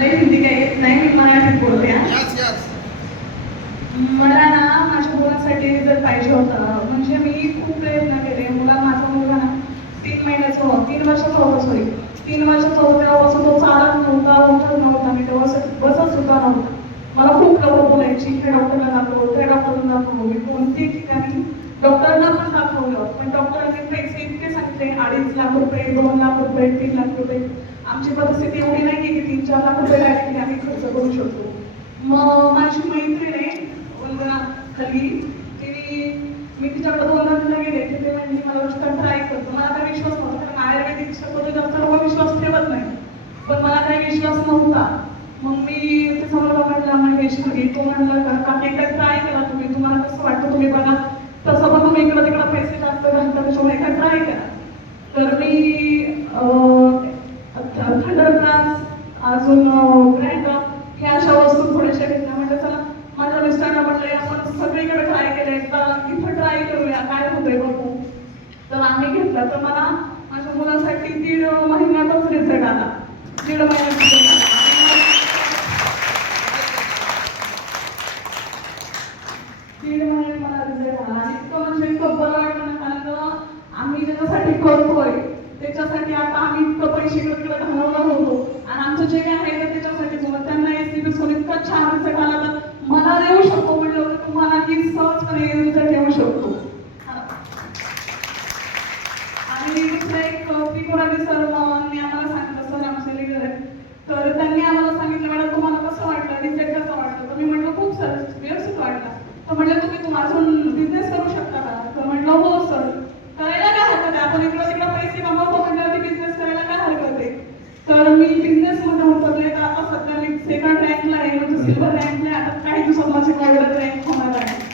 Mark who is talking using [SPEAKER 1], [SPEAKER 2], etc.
[SPEAKER 1] लई हिंदी काही येत नाही मी मराठीत बोलते मला ना माझ्या मुलासाठी जर पाहिजे होतं. म्हणजे मी खूप प्रयत्न केले. मुला माझा मुलगा ना तीन महिन्याचा होता. तीन वर्षाचा होता सॉरी तीन वर्षाचा होता तेव्हापासून तो चालत नव्हता उठत नव्हता मी तेव्हा बसत बसत सुद्धा नव्हता. मला खूप लोक बोलायची हे डॉक्टरला दाखव त्या डॉक्टरला दाखव. मी कोणत्याही ठिकाणी डॉक्टरला पण दाखवलं. पण डॉक्टरांनी पैसे इतके सांगितले अडीच लाख रुपये दोन लाख रुपये तीन लाख रुपये. आमची परिस्थिती एवढी नाही की तीन चार लाख रुपये डायरेक्टली आम्ही खर्च करू शकतो. मग माझी मैत्रीण आहे वंदना खाली तिने मी तिच्याकडे दोन गेले की ते म्हणजे मला वाटतं ट्राय करतो. मला काही विश्वास नव्हता कारण आयुर्वेदिक शब्द सर्व विश्वास ठेवत नाही. पण मला काही विश्वास नव्हता. मग मी ते समोर म्हटलं महेश्वरी तो म्हणलं का काकी एकदा ट्राय करा तुम्ही. तुम्हाला कसं वाटतं तुम्ही बघा? तसं पण तुम्ही इकडं तिकडं पैसे जास्त घालता त्याच्यामुळे एकदा ट्राय करा? तर मी नाही का? हे अशा वस्तू थोड्याशा घेतल्या म्हणजे चला माझ्या मिस्टरांना म्हटलं आपण सगळीकडे ट्राय केलं एकदा इथं ट्राय करूया. काय होतंय बघू. तर आम्ही घेतलं. तर मला माझ्या मुलासाठी दीड महिन्यातच रिझल्ट आला. दीड महिन्यात result आला. दीड महिने मला रिझल्ट आला. आणि इतकं म्हणजे इतकं बरं वाटलं कारण आम्ही ज्याच्यासाठी करतोय त्याच्यासाठी आता आम्ही इतकं पैसे इकडे तिकडे घालवणार होतो आणि आमचं जे काही आहे ते त्याच्यासाठी मग त्यांना एस सी बी इतका छान रिझल्ट आला तर मला देऊ शकतो म्हणलं होतं सहजपणे रिझल्ट ठेवू शकतो. आणि दुसरं एक त्रिपुरारी सर मी आम्हाला सांगितलं सर आमचे लिडर आहेत तर त्यांनी आम्हाला सांगितलं मॅडम तुम्हाला कसं वाटलं? रिजेक्ट कसं वाटलं? तर मी म्हटलं खूप सर व्यवस्थित वाटलं. तर म्हटलं तुम्ही तुम्हाला बिझनेस करू शकता का? तर म्हटलं हो सर करायला काय हरकत आहे? आपण इकडं तिकडं पैसे कमवतो म्हटल्यावरती बिझनेस करायला काय हरकत आहे? तर मी बिझनेस मध्ये उतरले तर आता सध्या मी सेकंड रँकला आहे म्हणजे सिल्वर रँकला आहे